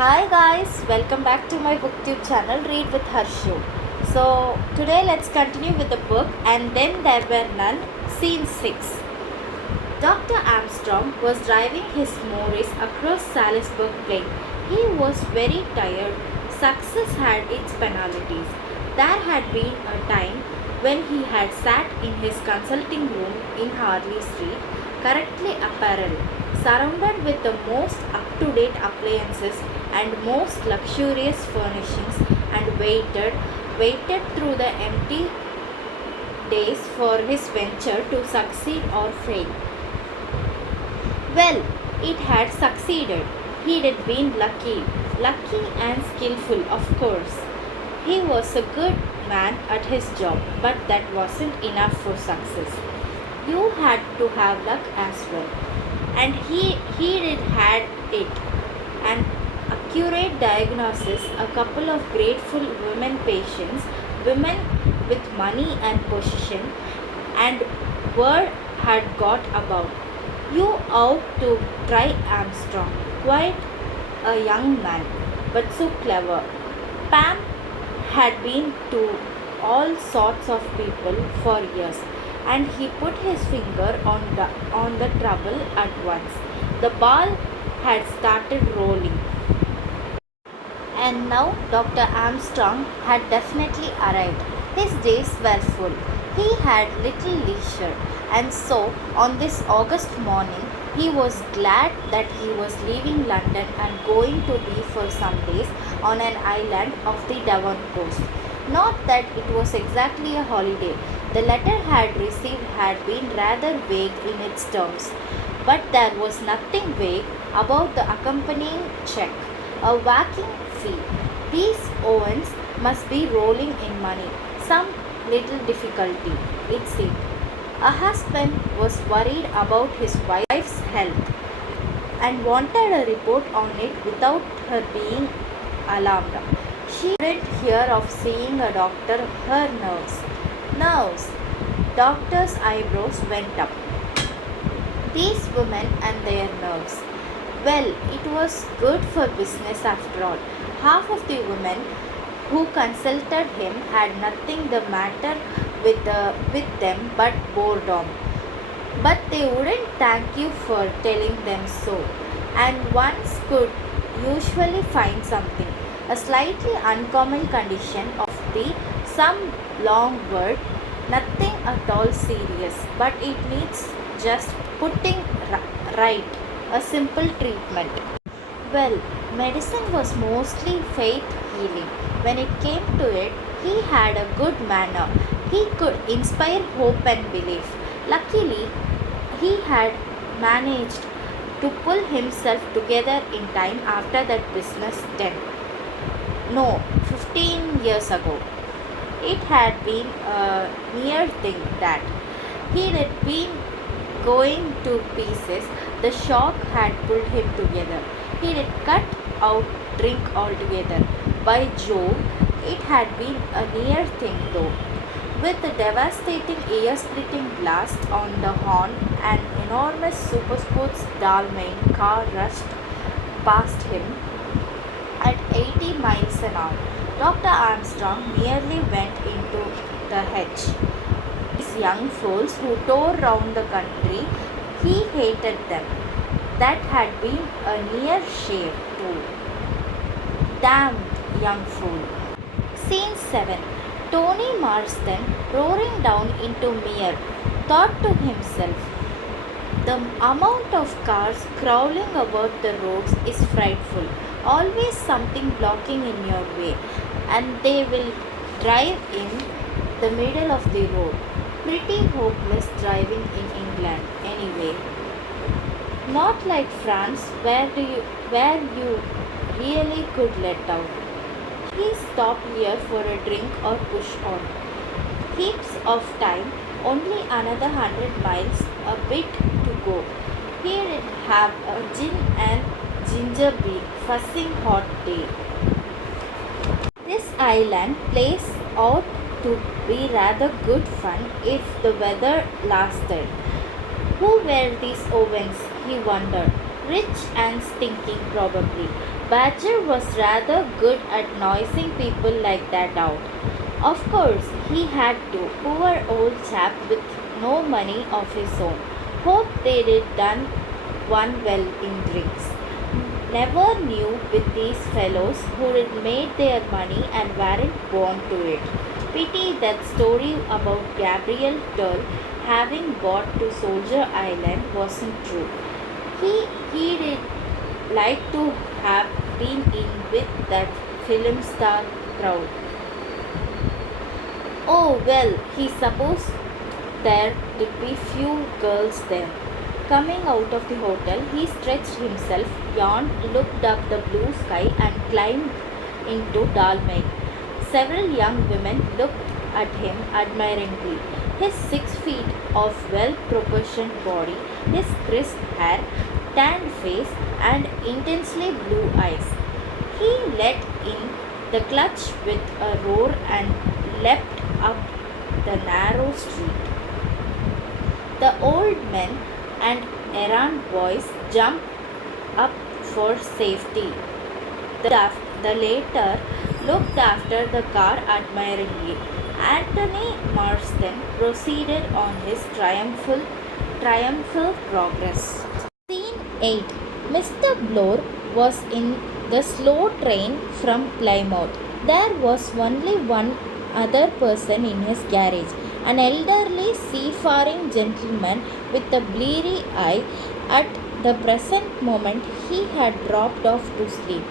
Hi guys, welcome back to my booktube channel Read with Harshu. So today let's continue with the book And Then There Were None, Scene 6. Dr. Armstrong was driving his Morris across Salisbury Plain. He was very tired. Success had its penalties. There had been a time when he had sat in his consulting room in Harley Street, correctly apparelled, surrounded with the most up-to-date appliances and most luxurious furnishings, and waited through the empty days for his venture to succeed or fail. Well, it had succeeded. He'd been lucky and skillful, of course. He was a good man at his job, but that wasn't enough for success. You had to have luck as well. And he did had it. An accurate diagnosis, a couple of grateful women patients, women with money and position, and word had got about. You ought to try Armstrong. Quite a young man, but so clever. Pam had been to all sorts of people for years, and he put his finger on the trouble at once. The ball had started rolling. And now Dr. Armstrong had definitely arrived. His days were full. He had little leisure, and so on this August morning he was glad that he was leaving London and going to be for some days on an island of the Devon coast. Not that it was exactly a holiday. The letter had received had been rather vague in its terms, but there was nothing vague about the accompanying check, a whacking fee. These Owens must be rolling in money. Some little difficulty, it seemed. A husband was worried about his wife's health and wanted a report on it without her being alarmed. She didn't hear of seeing a doctor. Her nerves. Nerves. Doctor's eyebrows went up. These women and their nerves. Well, it was good for business after all. Half of the women who consulted him had nothing the matter with them but boredom. But they wouldn't thank you for telling them so. And ones could usually find something, a slightly uncommon condition of the some long word, nothing at all serious, but it needs just putting right, a simple treatment. Well, medicine was mostly faith healing. When it came to it, he had a good manner. He could inspire hope and belief. Luckily, he had managed to pull himself together in time after that business 10, no, 15 years ago. It had been a near thing that he had been going to pieces. The shock had pulled him together. He had cut out drink altogether. By Jove, it had been a near thing though. With a devastating ear-splitting blast on the horn, an enormous supersports Dalmine car rushed past him at 80 miles an hour. Dr. Armstrong nearly went into the hedge. These young fools who tore round the country, he hated them. That had been a near shave too. Damned young fool. Scene 7. Tony Marsden, roaring down into Mere, thought to himself, the amount of cars crawling about the roads is frightful. Always something blocking in your way, and they will drive in the middle of the road. Pretty hopeless driving in England, anyway. Not like France, where you really could let out. He stopped here for a drink or push on. Heaps of time, only another 100 miles, a bit to go. He'd have a gin and ginger beer, fussing hot day. This island place ought to be rather good fun if the weather lasted. Who were these Owens, he wondered. Rich and stinking, probably. Badger was rather good at noising people like that out. Of course, he had to. Poor old chap with no money of his own. Hoped they'd done one well in drinks. Never knew with these fellows who'd made their money and weren't born to it. Pity that story about Gabriel Tull having got to Soldier Island wasn't true. He'd like to have been in with that film star crowd. Oh well, he supposed there would be few girls there. Coming out of the hotel, he stretched himself, yawned, looked up the blue sky, and climbed into Dalmain. Several young women looked at him admiringly. His 6 feet of well proportioned body, his crisp hair, tanned face, and intensely blue eyes. He let in the clutch with a roar and leapt up the narrow street. The old men and errand boys jumped up for safety. The latter looked after the car admiringly. Anthony Marsden proceeded on his triumphal progress. Scene 8. Mr. Bloor was in the slow train from Plymouth. There was only one other person in his carriage, an elderly seafaring gentleman with a bleary eye. At the present moment he had dropped off to sleep.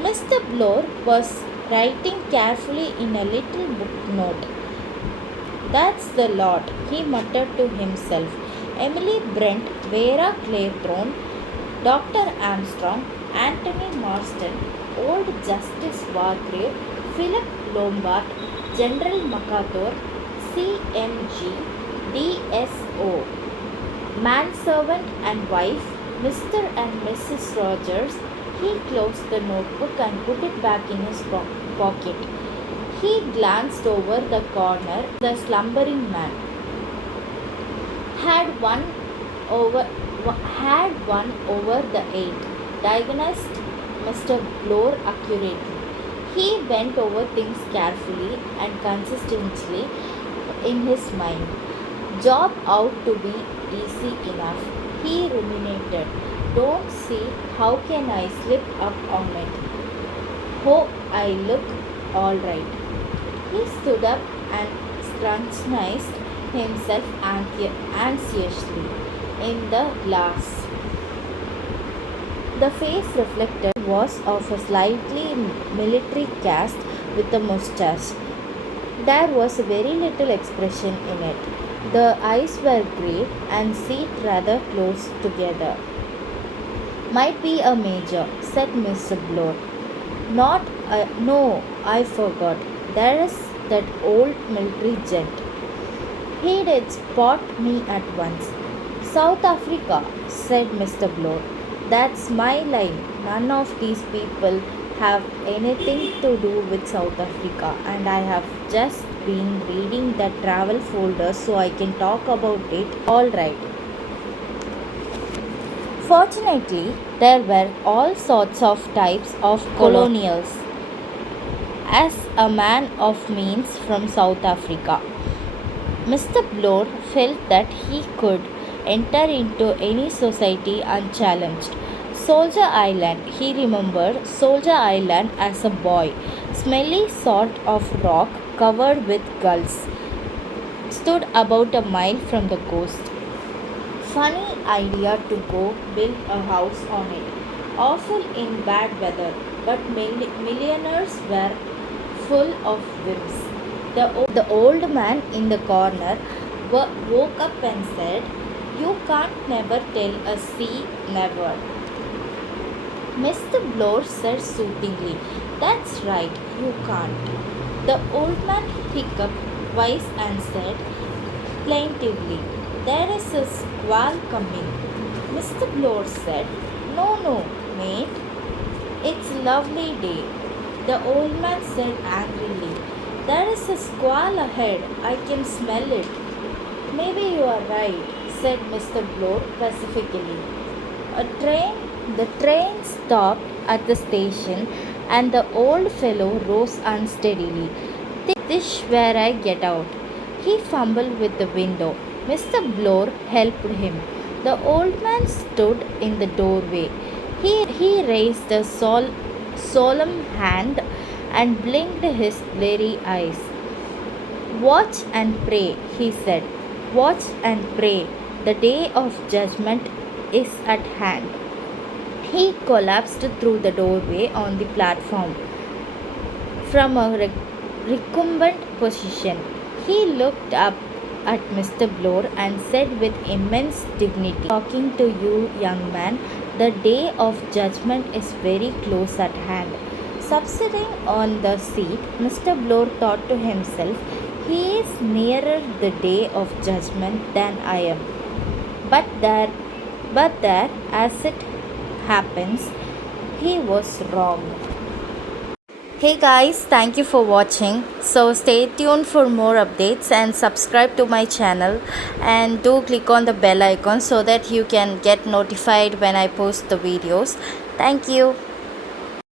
Mr. Bloor was writing carefully in a little book note. That's the lot, he muttered to himself. Emily Brent, Vera Claythorne, Dr. Armstrong, Anthony Marston, Old Justice Wargrave, Philip Lombard, General MacArthur, CMG, DSO, manservant and wife, Mr. and Mrs. Rogers. He closed the notebook and put it back in his pocket. He glanced over the corner. The slumbering man had one over the 8, diagnosed Mr. Bloor accurately. He went over things carefully and consistently in his mind. Job out to be easy enough, he ruminated. Don't see how can I slip up on it. Oh, I look all right. He stood up and scrutinized himself anxiously in the glass. The face reflected was of a slightly military cast with a moustache. There was very little expression in it. The eyes were grey and set rather close together. Might be a major, said Mr. Bloor. No, I forgot. There is that old military gent. He did spot me at once. South Africa, said Mr. Bloor. That's my line. None of these people have anything to do with South Africa, and I have just been reading the travel folder so I can talk about it. All right. Fortunately, there were all sorts of types of colonials. As a man of means from South Africa, Mr. Bloor felt that he could enter into any society unchallenged. Soldier Island, he remembered Soldier Island as a boy. Smelly sort of rock covered with gulls stood about a mile from the coast. Funny idea to go build a house on it. Awful in bad weather, but millionaires were full of whims. The old man in the corner woke up and said, "You can't never tell a sea never." Mr. Bloor said soothingly, "That's right, you can't." The old man hiccuped twice and said plaintively, "There is a squall coming." Mr. Bloor said, No, mate. It's a lovely day." The old man said angrily, "There is a squall ahead. I can smell it." "Maybe you are right," said Mr. Bloor pacifically. A train The train stopped at the station and the old fellow rose unsteadily. This where I get out. He fumbled with the window. Mr. Bloor helped him. The old man stood in the doorway. He raised a solemn hand and blinked his bleary eyes. Watch and pray, he said. Watch and pray. The day of judgment is at hand. He collapsed through the doorway on the platform from a recumbent position. He looked up at Mr. Bloor and said with immense dignity, talking to you, young man, the day of judgment is very close at hand. Subsiding on the seat, Mr. Bloor thought to himself, he is nearer the day of judgment than I am. But there, as it happens, he was wrong. Hey guys, thank you for watching. So stay tuned for more updates and subscribe to my channel, and do click on the bell icon so that you can get notified when I post the videos. Thank you.